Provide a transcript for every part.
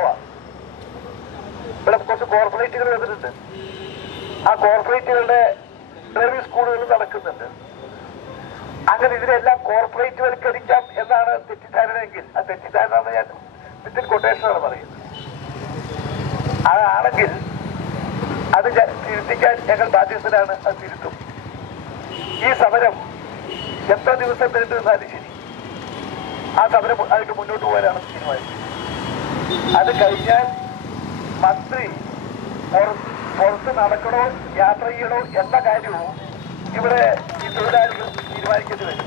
ഘട്ടമാണ് ഇവിടെ കുറച്ച് കോർപ്പറേറ്റുകൾ വന്നിട്ടുണ്ട്. ആ കോർപ്പറേറ്റുകളുടെ ഡ്രൈവിംഗ് സ്കൂളുകൾ നടക്കുന്നുണ്ട്. അങ്ങനെ ഇതിനെല്ലാം കോർപ്പറേറ്റ് വൽക്കരിക്കാം എന്നാണ് തെറ്റിദ്ധാരണയെങ്കിൽ ആ തെറ്റിദ്ധാരണ എന്ന് ഞാൻ വിത്തിൻ കൊട്ടേഷനാണ് പറയുന്നത്. അതാണെങ്കിൽ അത് തിരുത്തിക്കാൻ ഞങ്ങൾ ബാധ്യസ്ഥരാണ് അത് തിരുത്തും. ഈ സമരം എത്ര ദിവസം നീണ്ടു നിന്നാലും ശരി. ആ സമരം അതിന് മുന്നോട്ട് പോകാനാണ് തീരുമാനിച്ചത്. അത് കഴിഞ്ഞാൽ മന്ത്രി പുറ- പുറത്ത് നടക്കണോ യാത്ര ചെയ്യണോ എന്ന കാര്യവും ഇവിടെ ഈ തൊഴിലാളികൾ തീരുമാനിക്കേണ്ടി വരും.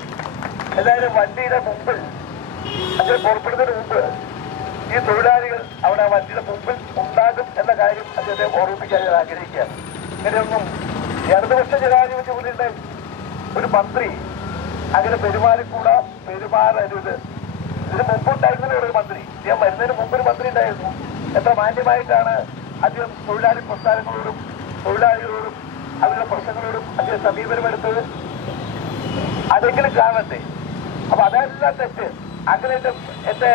എന്തായാലും വണ്ടിയുടെ മുമ്പിൽ അത് പുറപ്പെടുന്നതിന് മുമ്പ് ഈ തൊഴിലാളികൾ അവിടെ വണ്ടിയുടെ മുമ്പിൽ ഉണ്ടാകും എന്ന കാര്യം അദ്ദേഹത്തെ ഓർമ്മിപ്പിക്കാൻ ഞാൻ ആഗ്രഹിക്കുകയാണ്. ഇങ്ങനെയൊന്നും ഇടതുപക്ഷ ജനാധിപത്യ മുന്നിലെ ഒരു മന്ത്രി അങ്ങനെ പെരുമാറിക്കൂടാ? പെരുമാറരുത്. ഇതിന് മുമ്പുണ്ടായിരുന്ന ഒരു മന്ത്രി. ഞാൻ വരുന്നതിന് മുമ്പ് ഒരു മന്ത്രി ഉണ്ടായിരുന്നു. എത്ര മാന്യമായിട്ടാണ് അദ്ദേഹം തൊഴിലാളി പ്രസ്ഥാനങ്ങളോടും തൊഴിലാളികളോടും അവരുടെ പ്രശ്നങ്ങളോടും അദ്ദേഹം സമീപനമെടുത്തത് അതെങ്കിലും കാണട്ടെ. അപ്പൊ അതെല്ലാം തെറ്റ്. അങ്ങനെ എന്റെ എന്റെ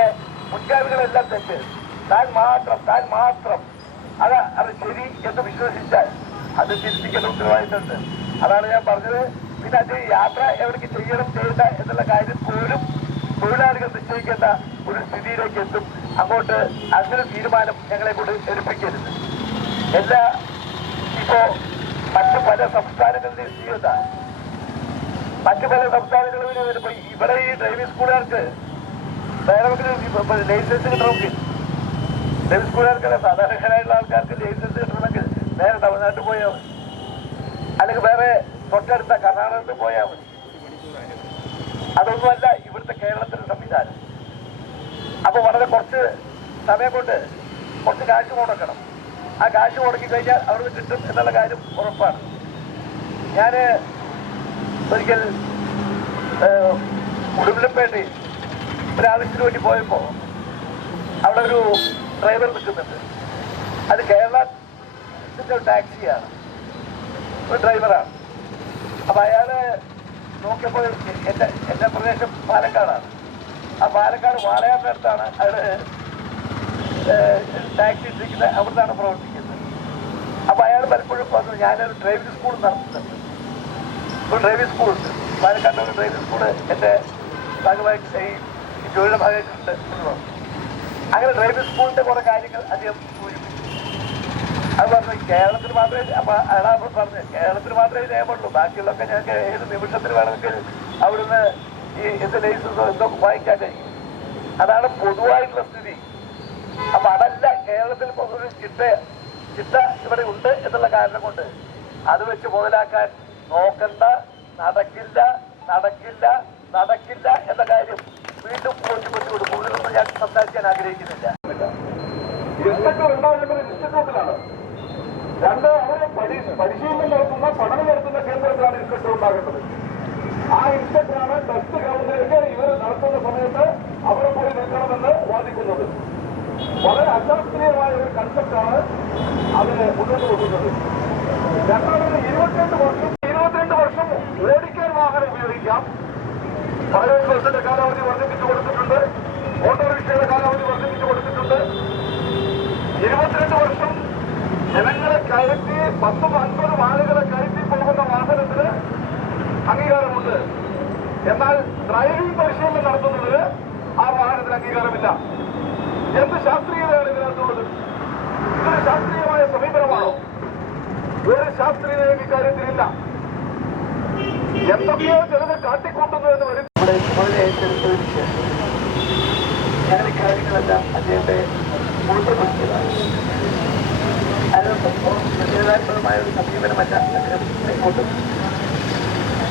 മുൻഗാമികളെല്ലാം തെറ്റ്. താൻ മാത്രം താൻ മാത്രം. അത് അത് ശരി എന്ന് വിശ്വസിച്ചാൽ അത് ചിന്തിക്കേണ്ട ഉത്തരവാദിത്തമുണ്ട്. അതാണ് ഞാൻ പറഞ്ഞത്. പിന്നെ അത് യാത്ര എവിടേക്ക് ചെയ്യണം ചെയ്യണ്ട എന്നുള്ള കാര്യം പോലും തൊഴിലാളികൾ നിശ്ചയിക്കേണ്ട ഒരു സ്ഥിതിയിലേക്ക് എത്തും. അങ്ങോട്ട് അങ്ങനെ തീരുമാനം ഞങ്ങളെ കൊണ്ട് എടുപ്പിക്കരുത്. എല്ലാ ഇപ്പോ മറ്റു പല സംസ്ഥാനങ്ങളിലെയും ചെയ്യുന്ന മറ്റു പല സംസ്ഥാനങ്ങളിലും വരുമ്പോ ഇവിടെ ഈ ഡ്രൈവിംഗ് സ്കൂളുകാർക്ക് ലൈസൻസ് കിട്ടണമെങ്കിൽ ഡ്രൈവിംഗ് സ്കൂളുകാർക്കല്ല സാധാരണക്കാരായിട്ടുള്ള ആൾക്കാർക്ക് ലൈസൻസ് കിട്ടണമെങ്കിൽ നേരെ തമിഴ്നാട്ടിൽ പോയാൽ മതി. അല്ലെങ്കിൽ വേറെ തൊട്ടടുത്ത കർണാടകത്തിൽ പോയാൽ മതി. അതൊന്നുമല്ല സംവിധാനം അപ്പൊ വളരെ കുറച്ച് സമയം കൊണ്ട് കുറച്ച് കാശ് മുടക്കണം. ആ കാശ് മുടക്കി കഴിഞ്ഞാൽ അവിടുന്ന് കിട്ടും എന്നുള്ള കാര്യം ഉറപ്പാണ്. ഞാൻ ഒരിക്കൽ ഉടുമ്പലപ്പേട്ടയിൽ ഒരാവശ്യത്തിന് വേണ്ടി പോയപ്പോ അവിടെ ഒരു ഡ്രൈവർ നിൽക്കുന്നുണ്ട്. അത് കേരളത്തിന്റെ ഒരു ടാക്സിയാണ്. ഒരു ഡ്രൈവറാണ്. അപ്പൊ അയാൾ നോക്കിയപ്പോൾ എന്റെ എന്റെ പ്രദേശം പാലക്കാടാണ്. ആ പാലക്കാട് വാളയാറിനടുത്താണ് അയാൾ ടാക്സി ഇട്ടിരിക്കുന്നത് അവിടുന്നാണ് പ്രവർത്തിക്കുന്നത്. അപ്പൊ അയാൾ പലപ്പോഴും പറഞ്ഞു ഞാനൊരു ഡ്രൈവിംഗ് സ്കൂൾ നടത്തുന്നുണ്ട്. ഒരു ഡ്രൈവിംഗ് സ്കൂൾ ഉണ്ട്. പാലക്കാട് ഒരു ഡ്രൈവിംഗ് സ്കൂൾ എന്റെ ഭാഗമായിട്ട് ഈ ജോലിയുടെ ഭാഗമായിട്ടുണ്ട് അങ്ങനെ ഡ്രൈവിംഗ് സ്കൂളിന്റെ കുറെ കാര്യങ്ങൾ അദ്ദേഹം അത് പറഞ്ഞു കേരളത്തിൽ മാത്രമേ അപ്പൊ അയാളാ പറഞ്ഞു കേരളത്തിൽ മാത്രമേ നിയമമുള്ളൂ ബാക്കിയുള്ളൊക്കെ ഞങ്ങൾക്ക് ഏത് നിമിഷത്തിൽ വേണമെങ്കിൽ അവിടുന്ന് ഈ എന്ത് ലൈസൻസോ എന്തോ വാങ്ങിക്കാൻ കഴിയും അതാണ് പൊതുവായിട്ടുള്ള സ്ഥിതി. അപ്പൊ അതല്ല കേരളത്തിൽ പൊതുവെ ഒരു ചിട്ട ചിട്ട ഇവിടെ ഉണ്ട് എന്നുള്ള കാരണം കൊണ്ട് അത് വെച്ച് മുതലാക്കാൻ നോക്കണ്ട നടക്കില്ല നടക്കില്ല നടക്കില്ല എന്ന കാര്യം വീണ്ടും ബോധ്യപ്പെട്ടു കൊടുക്കും കൂടുതലൊന്നും ഞാൻ സംസാരിക്കാൻ ആഗ്രഹിക്കുന്നില്ല. ഇൻസ്റ്റിറ്റ്യൂട്ടിലാണ് രണ്ട് അവരെ പരി- പരിശീലനം നടത്തുന്ന പഠനം നടത്തുന്ന കേന്ദ്രത്തിലാണ് ഇൻസ്റ്റിറ്റ്യൂട്ട് ഉണ്ടാകേണ്ടത് ആ ഇൻസ്പെക്ടറാണ് ടെസ്റ്റ് കൗണ്ടിലേക്ക് ഇവർ നടത്തുന്ന സമയത്ത് അവിടെ പോയി നിൽക്കണമെന്ന് വാദിക്കുന്നത്. വളരെ അശാസ്ത്രീയമായ ഒരു കൺസെപ്റ്റാണ് അതിന് മുന്നോട്ട് കൊടുക്കുന്നത് രണ്ടാമത് ഇരുപത്തിരണ്ട് വർഷം ഇരുപത്തിരണ്ട് വർഷം ഓടിക്കാൻ വാഹനം ഉപയോഗിക്കാം. പതിനഞ്ച് വർഷത്തെ കാലാവധി വർദ്ധിപ്പിച്ചു കൊടുത്തിട്ടുണ്ട്. ഓട്ടോറിക്ഷയുടെ കാലാവധി വർദ്ധിപ്പിച്ചു കൊടുത്തിട്ടുണ്ട്. ഇരുപത്തിരണ്ട് വർഷം ജനങ്ങളെ കയറ്റി പത്തും അൻപതും ആളുകളെ കയറ്റി പോകുന്ന വാഹനത്തിന് അംഗീകാരമുണ്ട്. എന്നാൽ ഡ്രൈവിംഗ് പരിശീലനം നടത്തുന്നതിന് ആ വാഹനത്തിന് അംഗീകാരമില്ല. എന്ത് ശാസ്ത്രീയതയാണ് ഇതിനകത്തുള്ളത്? ഇതൊരു ശാസ്ത്രീയമായ സമീപനമാണോ? ഒരു ശാസ്ത്രീയതയും ഇക്കാര്യത്തിലില്ല. എന്തൊക്കെയോ ചിലത് കാട്ടിക്കൂട്ടുന്നു എന്ന് വരും വളരെ ഏറ്റെടുത്തതിന് അദ്ദേഹത്തെ ബോധ്യപ്പെടുത്തിയതാണ് അതിനൊപ്പം ഒരു സമീപനമല്ല. അദ്ദേഹം ഇങ്ങോട്ട്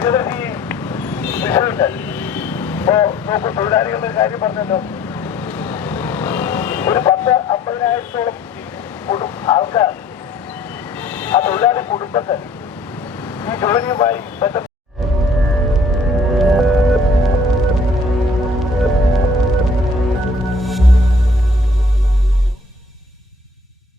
നിരവധി വിഷയങ്ങൾ ഇപ്പോ നോക്കൂ തൊഴിലാളികളുടെ കാര്യം പറഞ്ഞല്ലോ. ഒരു പത്ത് അമ്പതിനായിരത്തോളം ആൾക്കാർ ആ തൊഴിലാളി കുടുംബത്തിൽ ഈ ജോലിയുമായി ബന്ധപ്പെട്ട്